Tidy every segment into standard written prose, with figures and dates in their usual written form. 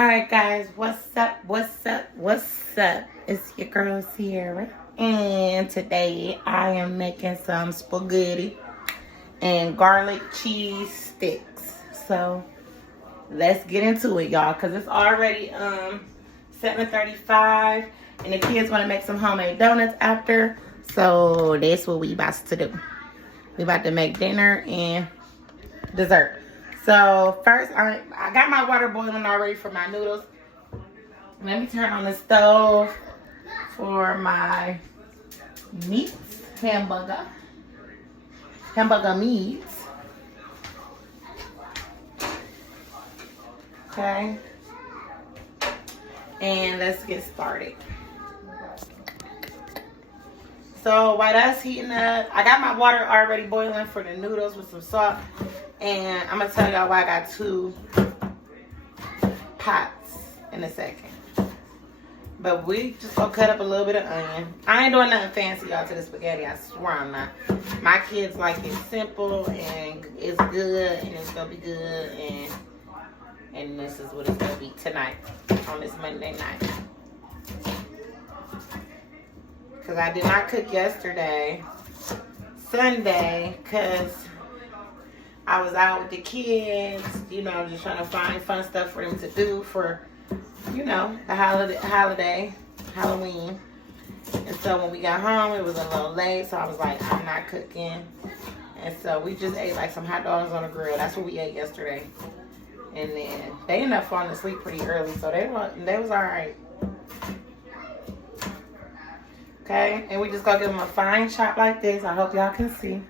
Alright guys, what's up? It's your girl Ceaira, and today I am making some spaghetti and garlic cheese sticks. So let's get into it, y'all, because it's already 7:35 and the kids want to make some homemade donuts after. So that's what we about to do. We about to make dinner and dessert. So first, I got my water boiling already for my noodles. Let me turn on the stove for my meats, hamburger meats. Okay, and let's get started. So while that's heating up, I got my water already boiling for the noodles with some salt. And I'm going to tell y'all why I got 2 pots in a second. But we just going to cut up a little bit of onion. I ain't doing nothing fancy, y'all, to the spaghetti. I swear I'm not. My kids like it simple and it's good and it's going to be good. And this is what it's going to be tonight on this Monday night. Because I did not cook yesterday, Sunday, because I was out with the kids, you know, just trying to find fun stuff for them to do for, you know, the holiday, Halloween. And so when we got home, it was a little late, so I was like, I'm not cooking. And so we just ate like some hot dogs on the grill. That's what we ate yesterday. And then they ended up falling asleep pretty early, so they was all right. Okay, and we just gonna give them a fine chop like this. I hope y'all can see.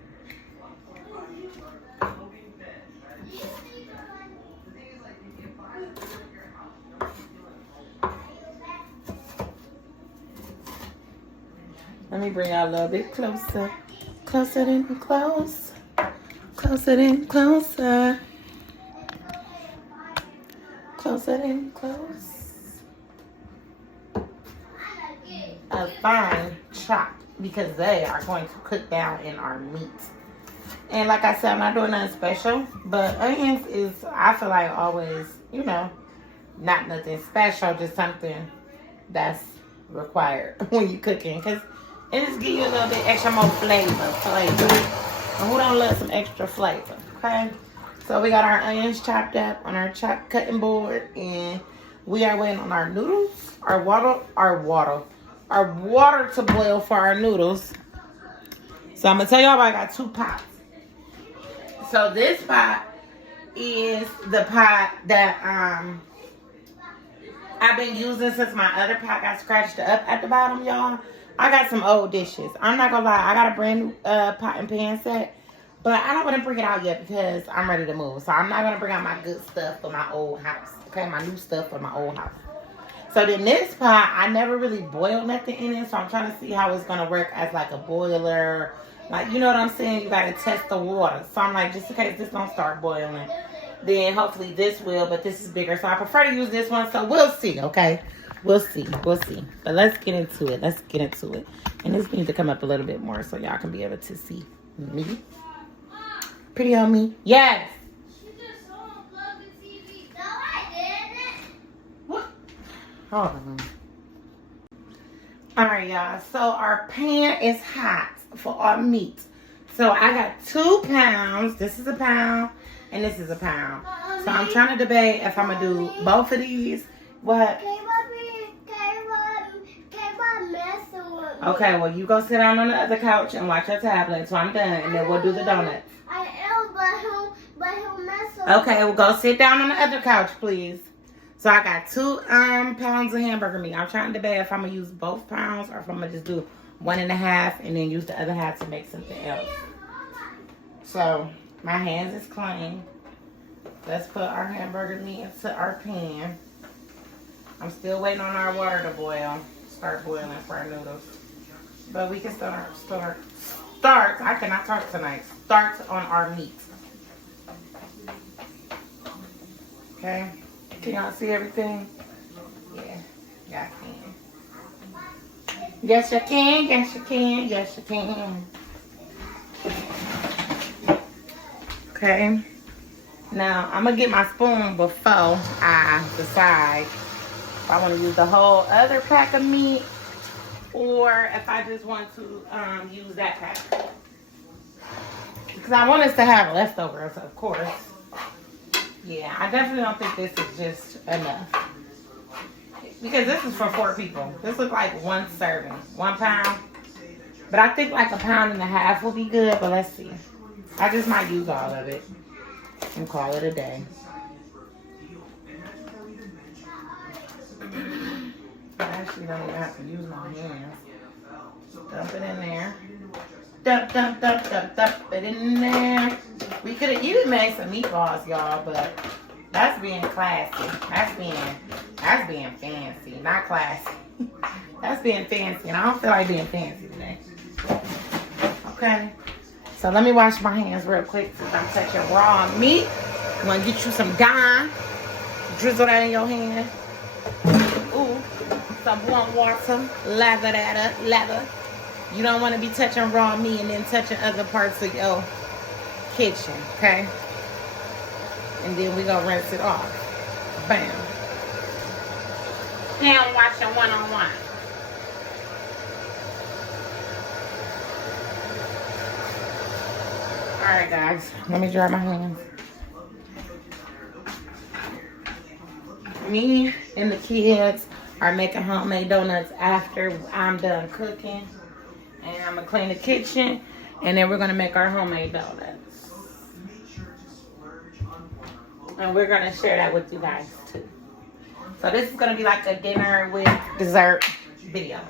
Let me bring y'all a little bit closer. Closer than close. Closer than closer. Closer than close. A fine chop, because they are going to cook down in our meat. And like I said, I'm not doing nothing special, but onions is, I feel like, always, you know, not nothing special, just something that's required when you're cooking, because it just gives you a little bit extra more flavor. And who don't love some extra flavor? Okay, so we got our onions chopped up on our cutting board, and we are waiting on our noodles, our water to boil for our noodles. So I'm gonna tell y'all, I got 2 pots. So this pot is the pot that I've been using since my other pot got scratched up at the bottom, y'all. I got some old dishes. I'm not gonna lie, I got a brand new pot and pan set, but I don't want to bring it out yet because I'm ready to move. So I'm not gonna bring out my good stuff for my old house. Okay, my new stuff for my old house. So then this pot, I never really boiled nothing in it, so I'm trying to see how it's gonna work as like a boiler. Like, you know what I'm saying? You gotta test the water. So I'm like, just in case this don't start boiling, then hopefully this will, but this is bigger. So I prefer to use this one, so we'll see, okay? We'll see. But let's get into it. And this needs to come up a little bit more so y'all can be able to see me. Pretty on me. Yes. Hold on. Alright, y'all. So our pan is hot for our meat. So I got 2 pounds. This is a pound. And this is a pound. So I'm trying to debate if I'm going to do both of these. What? Okay, well, you go sit down on the other couch and watch your tablet until I'm done. And then we'll do the donuts. I am, but he'll mess up. Okay, well, go sit down on the other couch, please. So I got 2 pounds of hamburger meat. I'm trying to debate if I'm gonna use both pounds or if I'm gonna just do 1.5 and then use the other half to make something else. So my hands is clean. Let's put our hamburger meat into our pan. I'm still waiting on our water to start boiling for our noodles. But we can start. I cannot talk tonight. Start on our meat. Okay. Can y'all see everything? Yeah, y'all can. Yes, you can. Yes, you can. Yes, you can. Okay. Now, I'm going to get my spoon before I decide if I want to use the whole other pack of meat or if I just want to use that pack. Because I want us to have leftovers, of course. Yeah, I definitely don't think this is just enough. Because this is for 4 people. This looks like 1 serving, 1 pound. But I think like 1.5 pounds will be good, but let's see. I just might use all of it and call it a day. I actually don't even have to use my hands. Dump it in there. Dump it in there. We could have even made some meatballs, y'all, but that's being classy. That's being fancy, not classy. That's being fancy, and I don't feel like being fancy today. Okay. So let me wash my hands real quick since I'm touching raw meat. You want to get you some Dawn. Drizzle that in your hand. Ooh. Some warm water. Lather that up. Lather. You don't want to be touching raw meat and then touching other parts of your kitchen. Okay? And then we're going to rinse it off. Bam. Hand washing 101. Alright guys, let me dry my hands. Me and the kids are making homemade donuts after I'm done cooking. And I'm going to clean the kitchen. And then we're going to make our homemade donuts. And we're going to share that with you guys too. So this is going to be like a dinner with dessert video.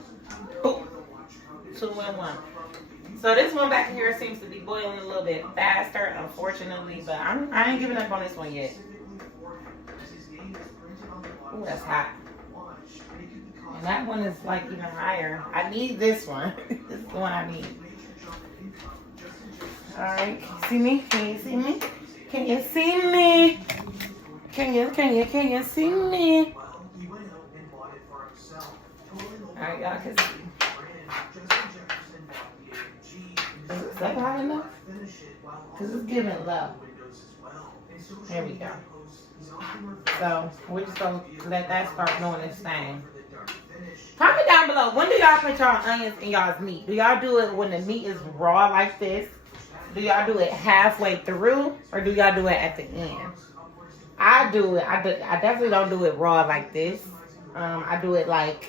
Boom. 2 in 1. So this one back here seems to be boiling a little bit faster, unfortunately, but I ain't giving up on this one yet. Ooh, that's hot. And that one is like even higher. I need this one. This is the one I need. All right, see me? Can you see me? Can you see me? Can you see me? All right, y'all can see. Is that high enough? Because it's giving low. There we go. So we're just going to let that start doing its thing. Comment down below. When do y'all put y'all onions in y'all's meat? Do y'all do it when the meat is raw like this? Do y'all do it halfway through? Or do y'all do it at the end? I do it. I definitely don't do it raw like this. I do it like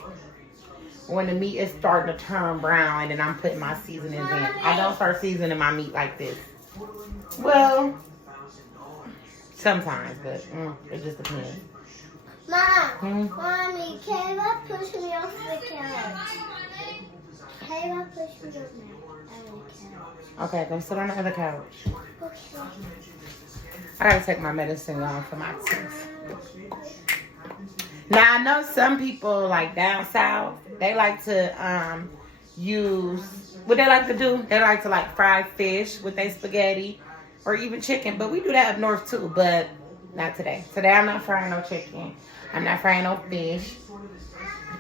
when the meat is starting to turn brown and then I'm putting my seasonings in. I don't start seasoning my meat like this. Well, sometimes, but it just depends. Mom, Mommy, can I push me off the couch? Can I push me off the couch? Okay, go sit on the other couch. Okay. I gotta take my medicine, y'all, for my teeth. Now, I know some people, like down south, they like to use, what they like to do, they like to like fry fish with their spaghetti or even chicken. But we do that up north too, but not today. Today I'm not frying no chicken. I'm not frying no fish.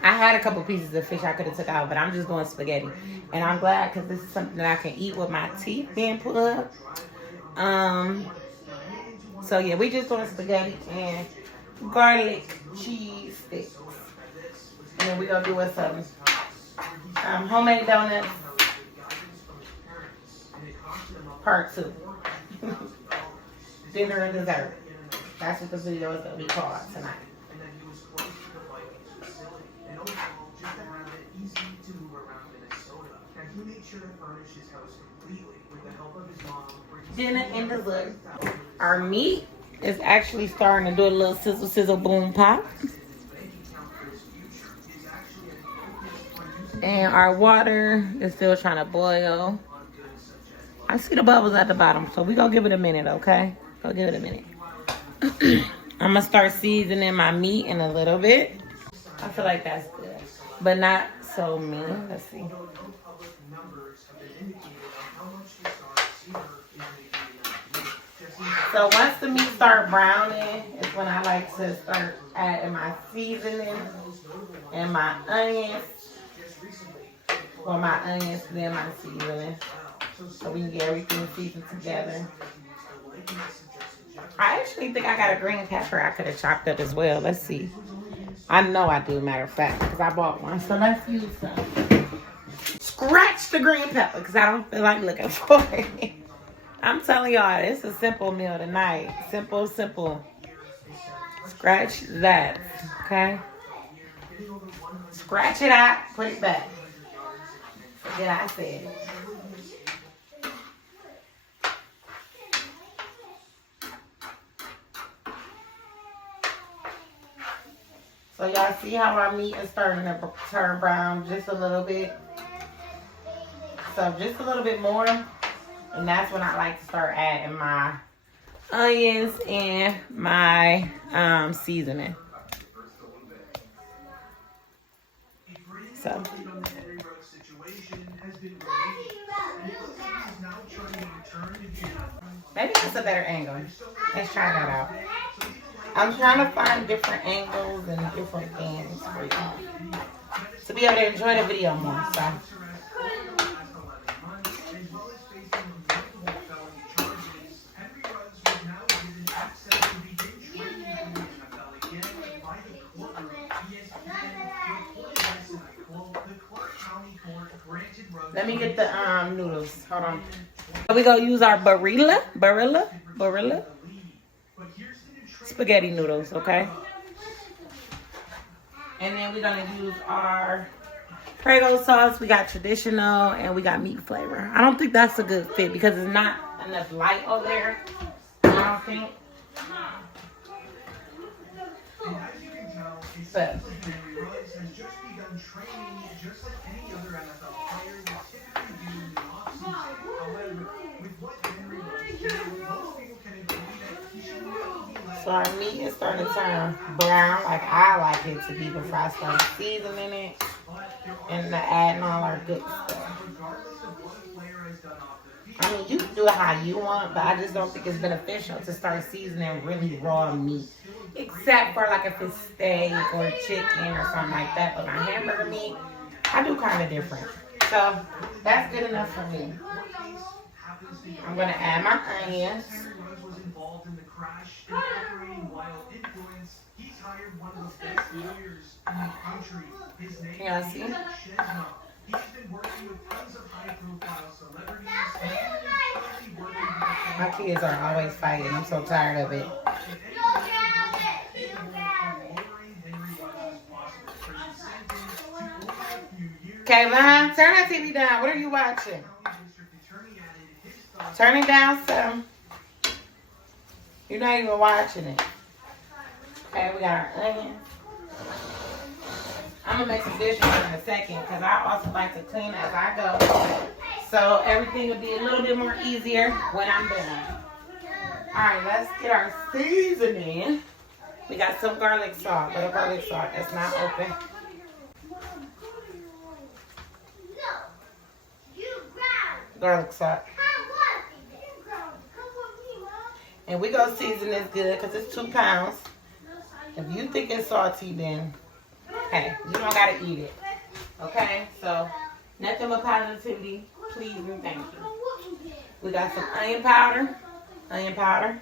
I had a couple pieces of fish I could have took out, but I'm just doing spaghetti. And I'm glad because this is something that I can eat with my teeth being put up. So yeah, we just doing spaghetti and garlic cheese sticks. And then we're going to do us some homemade donuts. Part 2. Dinner and dessert. That's what the video is going to be called tonight. Dinner and dessert. Our meat is actually starting to do a little sizzle, sizzle, boom, pop. And our water is still trying to boil. I see the bubbles at the bottom, so we're going to give it a minute, okay? Go give it a minute. I'm going to start seasoning my meat in a little bit. I feel like that's good, but not so mean. Let's see. So once the meat start browning, is when I like to start adding my seasoning and my onions. Or my onions, then my seasoning. So we can get everything seasoned together. I actually think I got a green pepper I could have chopped up as well. Let's see. I know I do, matter of fact, because I bought one. So let's use some. Scratch the green pepper because I don't feel like looking for it. I'm telling y'all, it's a simple meal tonight. Simple, simple. Scratch that, okay? Scratch it out, put it back. Forget I said. So y'all see how our meat is starting to turn brown just a little bit? So just a little bit more. And that's when I like to start adding my onions and my seasoning. So maybe that's a better angle. Let's try that out. I'm trying to find different angles and different things for you to be able to enjoy the video more. So. Let me get the noodles. Hold on. We gonna use our barilla spaghetti noodles, okay? And then we're gonna use our Prego sauce. We got traditional and we got meat flavor. I don't think that's a good fit because it's not enough light over there. I don't think. But so our meat is starting to turn brown like I like it to be before I start seasoning it and adding all our good stuff. I mean, you can do it how you want, but I just don't think it's beneficial to start seasoning really raw meat. Except for like if it's steak or chicken or something like that. But my hamburger meat, I do kind of different. So that's good enough for me. I'm going to add my onions. Can y'all see? My kids are always fighting. I'm so tired of it. Kayla, turn that TV down. What are you watching? Turn it down some. You're not even watching it. Okay, we got our onions. I'm going to make some dishes in a second because I also like to clean as I go. So everything will be a little bit more easier when I'm done. Alright, let's get our seasoning. We got some garlic salt, little garlic salt that's not open. Garlic salt. And we gonna season this good because it's 2 pounds. If you think it's salty, then hey, you don't gotta eat it. Okay? So nothing but positivity, please and thank you. We got some onion powder. Onion powder.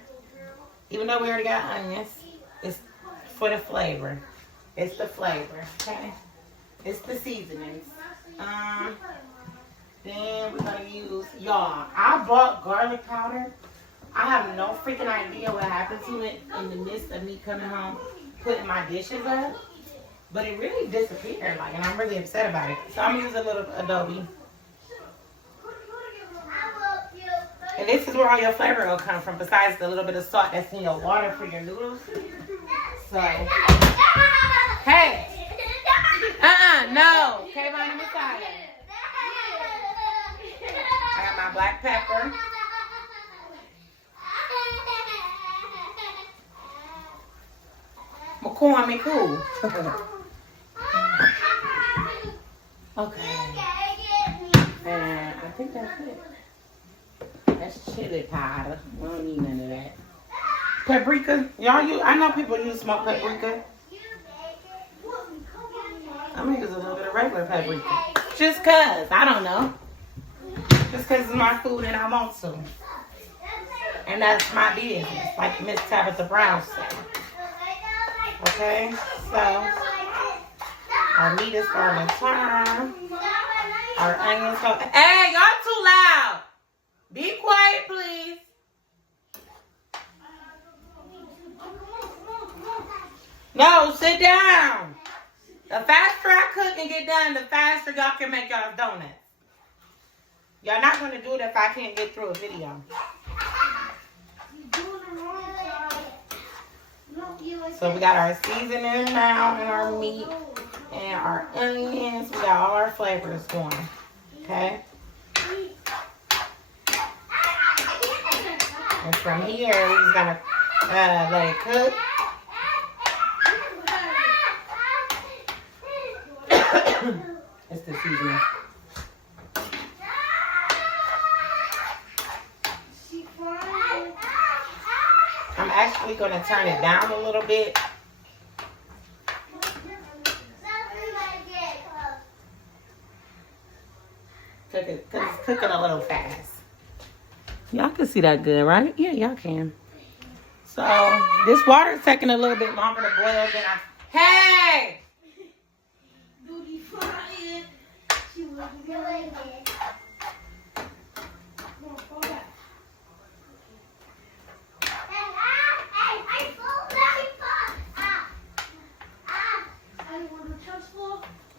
Even though we already got onions, it's for the flavor. It's the flavor. Okay? It's the seasonings. Then we're gonna use, y'all, I bought garlic powder. I have no freaking idea what happened to it in the midst of me coming home, putting my dishes up. But it really disappeared, like, and I'm really upset about it. So I'm gonna use a little Adobe. And this is where all your flavor will come from, besides the little bit of salt that's in your water for your noodles. So, hey, no, Kayvon and Messiah. I got my black pepper. McCormick, cool. Okay. And I think that's it. That's chili powder. We don't need none of that. Paprika. Y'all use, I know people use smoked paprika. I'm going to use a little bit of regular paprika. Just cause. I don't know. Just cause it's my food and I want to. And that's my business, like Miss Tabitha Brown said. Okay, so our meat is starting to turn. Our onions go. Hey, y'all too loud. Be quiet, please. No, sit down. The faster I cook and get done, the faster y'all can make y'all donuts. Y'all not going to do it if I can't get through a video. So we got our seasoning now and our meat and our onions. We got all our flavors going. Okay? And from here, we're just going to let it cook. It's the seasoning. I'm actually going to turn it down a little bit. Because it's cooking a little fast. Y'all can see that good, right? Yeah, y'all can. So, this water is taking a little bit longer to boil than Hey!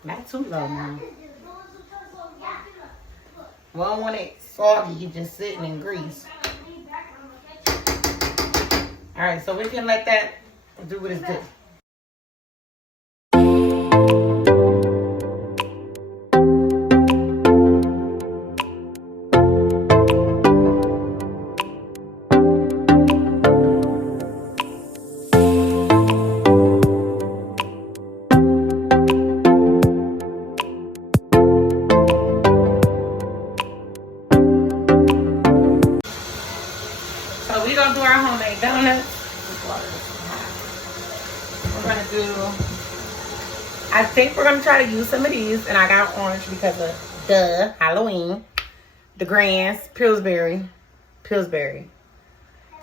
Not too low now. We don't want it soggy, just sitting in grease. Alright, so we can let that do what it's doing. So we're going to do our homemade donuts. We're going to do, I think we're going to try to use some of these. And I got orange because of Halloween. The Grants, Pillsbury.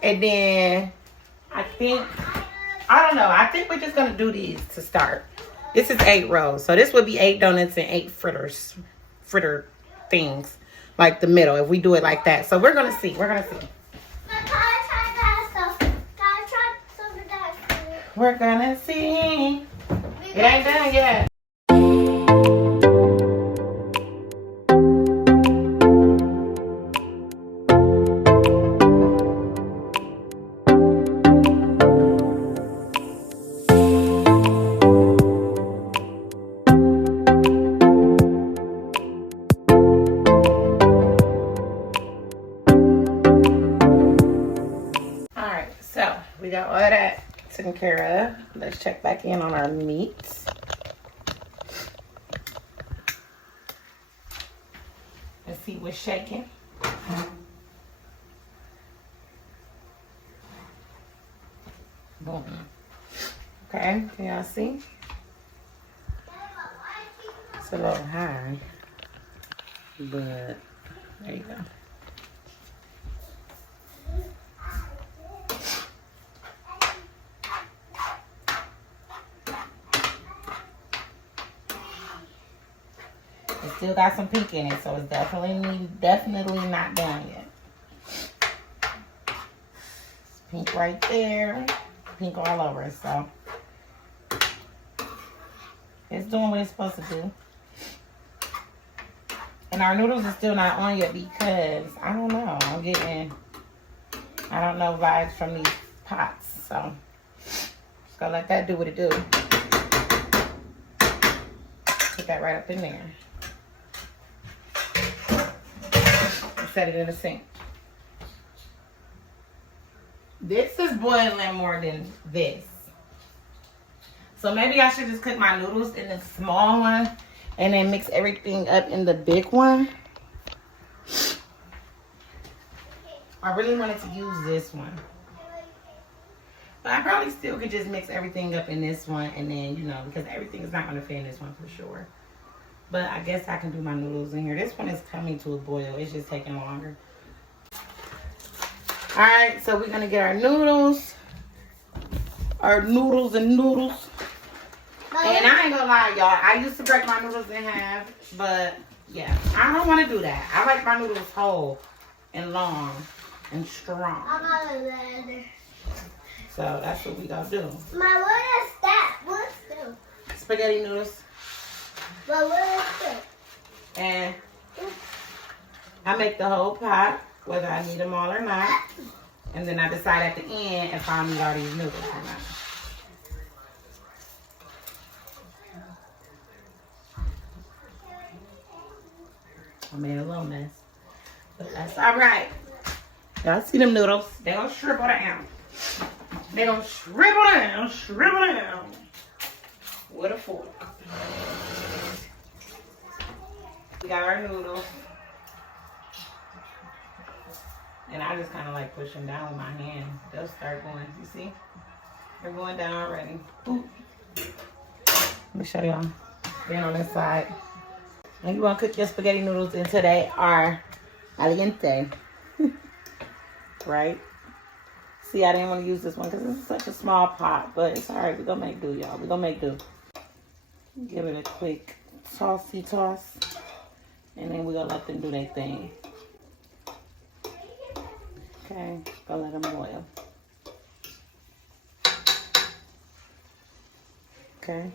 And then I think we're just going to do these to start. This is 8 rows. So this would be 8 donuts and 8 fritter things. Like the middle, if we do it like that. So we're going to see. We're going to see. We're gonna see. It ain't done yet. Alright, so we got all of that taken care of. Let's check back in on our meats. Let's see what's shaking. Boom. Okay, can y'all see? It's a little high, but there you go. It still got some pink in it, so it's definitely not done yet. It's pink right there, pink all over, so it's doing what it's supposed to do. And our noodles are still not on yet because I don't know. I don't know vibes from these pots, so just gonna let that do what it do. Put that right up in there. Set it in the sink. This is boiling more than this. So maybe I should just cook my noodles in the small one and then mix everything up in the big one. I really wanted to use this one. But I probably still could just mix everything up in this one and then, because everything is not going to fit in this one for sure. But I guess I can do my noodles in here. This one is coming to a boil. It's just taking longer. Alright, so we're gonna get our noodles. Our noodles and noodles. And I ain't gonna lie, y'all. I used to break my noodles in half, but yeah, I don't want to do that. I like my noodles whole and long and strong. So that's what we gonna do. Ma, what is that? What's this? Spaghetti noodles. But what is this? And I make the whole pot, whether I need them all or not. And then I decide at the end if I need all these noodles or not. I made a little mess, but that's all right. Y'all see them noodles? They gonna shrivel down. They gonna shrivel down with a fork. We got our noodles. And I just kind of like push them down with my hand. They'll start going, you see? They're going down already. Ooh. Let me show y'all. They're on this side. And you want to cook your spaghetti noodles until they are caliente. Right? See, I didn't want to use this one because this is such a small pot. But it's alright. We're going to make do, y'all. We're going to make do. Give it a quick tossy toss. And then we're going to let them do their thing. Okay. Go let them boil. Okay.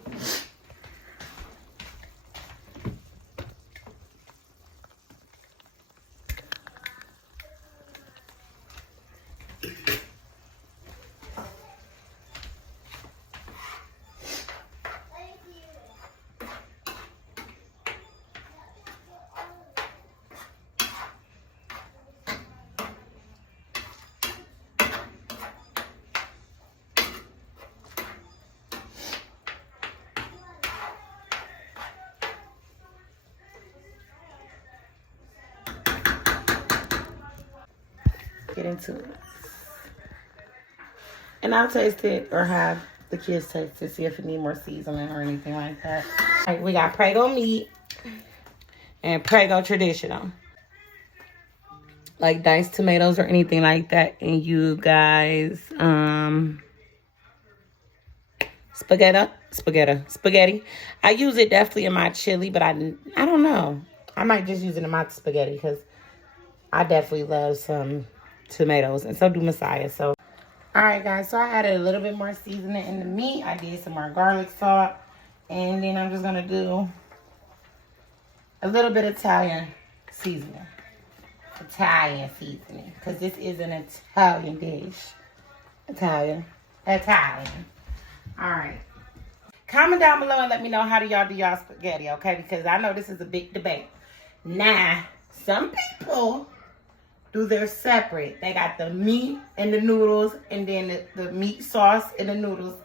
Get into it. And I'll taste it or have the kids taste to see if it need more seasoning or anything like that. All right, we got Prego meat and Prego traditional. Like diced tomatoes or anything like that. And you guys, spaghetti. I use it definitely in my chili, but I don't know. I might just use it in my spaghetti because I definitely love some tomatoes, and so do Messiah. So all right, guys, so I added a little bit more seasoning in the meat. I did some more garlic salt, and then I'm just gonna do a little bit of Italian seasoning, because this is an Italian dish. Italian. All right, comment down below and let me know how do y'all do y'all spaghetti, okay? Because I know this is a big debate. Now, some people do their separate. They got the meat and the noodles, and then the meat sauce and the noodles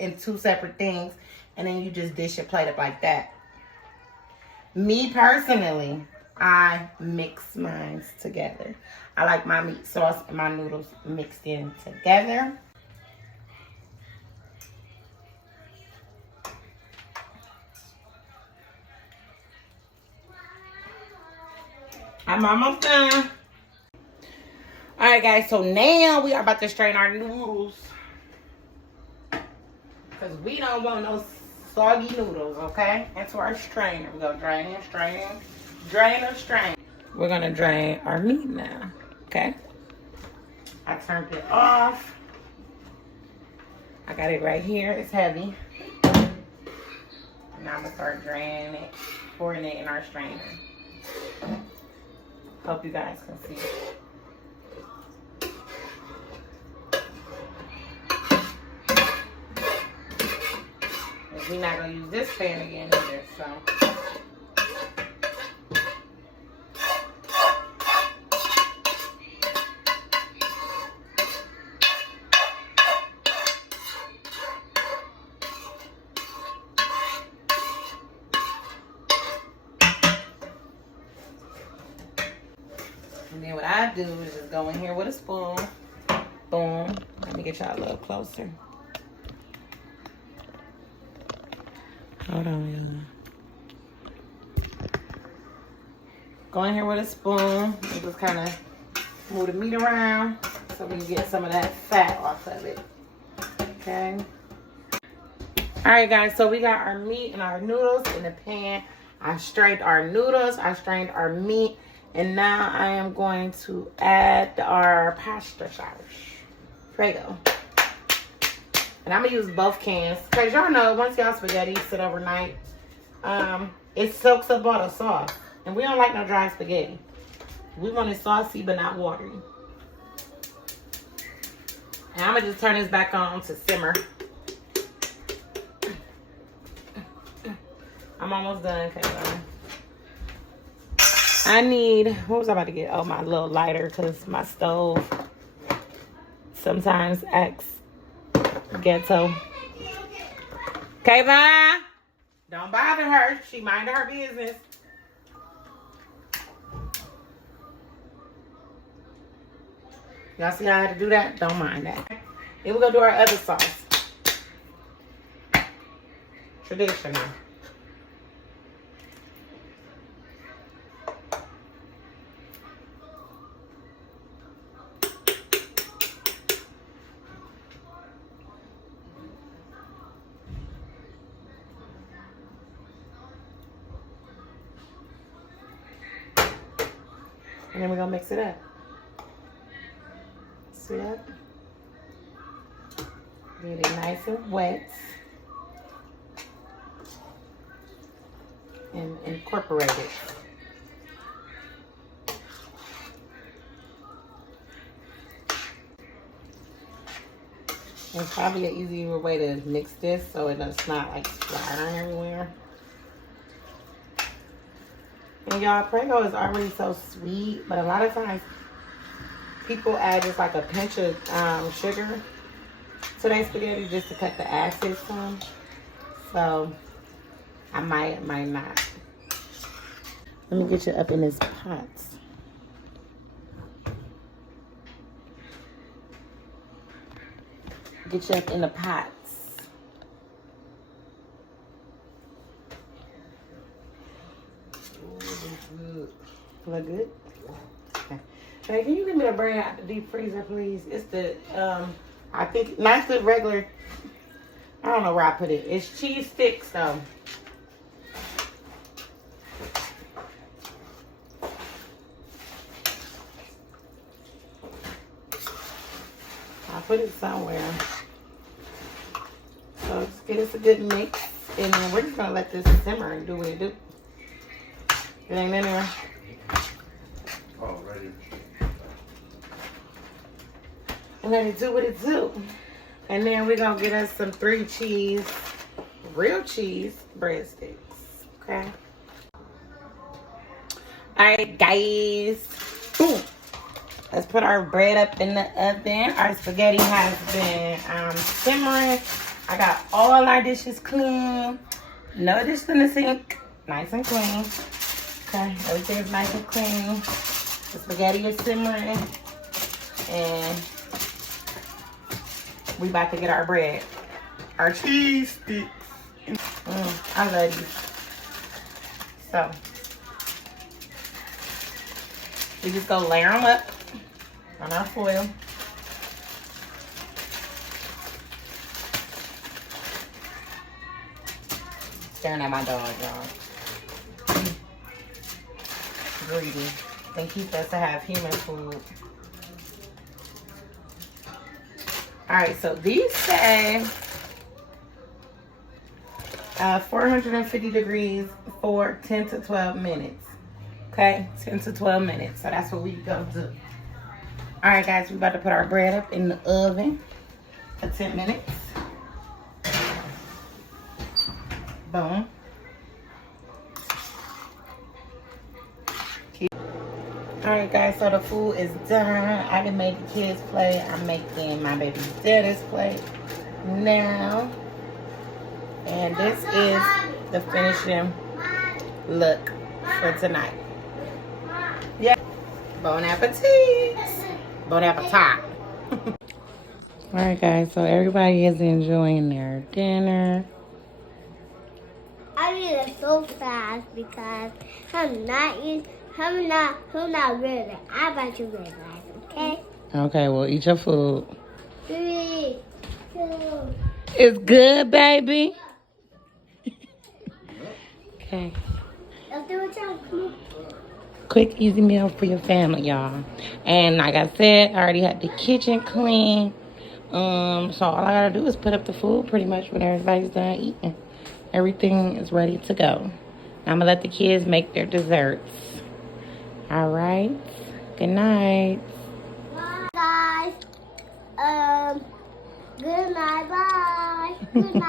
in two separate things, and then you just dish your plate up like that. Me personally, I mix mine together. I like my meat sauce and my noodles mixed in together. I'm almost done. Alright, guys, so now we are about to strain our noodles. Because we don't want no soggy noodles, okay? Into our strainer. We're going to drain, strain. We're going to drain our meat now, okay? I turned it off. I got it right here. It's heavy. Now I'm going to start draining it, pouring it in our strainer. Hope you guys can see it. We're not going to use this pan again either, so. And then what I do is just go in here with a spoon. Boom. Let me get y'all a little closer. Hold on, y'all. Go in here with a spoon and just kind of move the meat around. so we can get some of that fat off of it. Okay. All right, guys, so we got our meat and our noodles in the pan. I strained our noodles, I strained our meat, and now I am going to add our pasta sauce. Prego. And I'm gonna use both cans. Cause y'all know once y'all spaghetti sit overnight, it soaks up all the sauce. And we don't like no dry spaghetti. We want it saucy but not watery. And I'm gonna just turn this back on to simmer. I'm almost done, Kayla. I need, what was I about to get? Oh, my little lighter, because my stove sometimes acts ghetto. Kayla, don't bother her. She minded her business. Y'all see how I had to do that? Don't mind that. Then we're going to do our other sauce. Traditional. And then we're going to mix it up. See that? Get it nice and wet. And incorporate it. It's probably an easier way to mix this so it's not like splattering everywhere. And y'all, Prego is already so sweet, but a lot of times people add just like a pinch of sugar to their spaghetti just to cut the acid some. So I might not. Let me get you up in this pot. Get you up in the pots. Look good? Okay. Hey, can you give me the bread out the deep freezer, please? It's the, I think, not the regular, I don't know where I put it. It's cheese sticks, though. I'll put it somewhere. So let's get us a good mix. And then we're just going to let this simmer and do what it do. It ain't in there. Oh, right here. And let it do what it do. And then we're going to get us some 3 cheese, real cheese breadsticks. Okay? Alright, guys. Boom. Let's put our bread up in the oven. Our spaghetti has been simmering. I got all our dishes clean. No dish in the sink. Nice and clean. Okay, everything is nice and clean. The spaghetti is simmering. And we about to get our bread. Our cheese sticks. I love these. So, we just go layer them up on our foil. Staring at my dog, y'all. Greedy. Think he's supposed to have human food. Alright, so these say 450 degrees for 10 to 12 minutes. Okay, 10 to 12 minutes. So that's what we go do. Alright, guys, we're about to put our bread up in the oven for 10 minutes. Boom. Alright, guys, so the food is done. I done made the kids play. I'm making my baby daddy's plate now. And this is the finishing look for tonight. Yeah. Bon appetit. Bon appetit. Alright, guys, so everybody is enjoying their dinner. I did it so fast because I'm not ready. I'm about to realize, okay? Okay, well, eat your food. 3, 2. It's good, baby. Okay. Let's do it, John. Come on. Quick, easy meal for your family, y'all. And like I said, I already had the kitchen clean. So all I gotta do is put up the food pretty much when everybody's done eating. Everything is ready to go. I'm gonna let the kids make their desserts. All right. Good night. Bye, guys. Good night. Bye. Good night.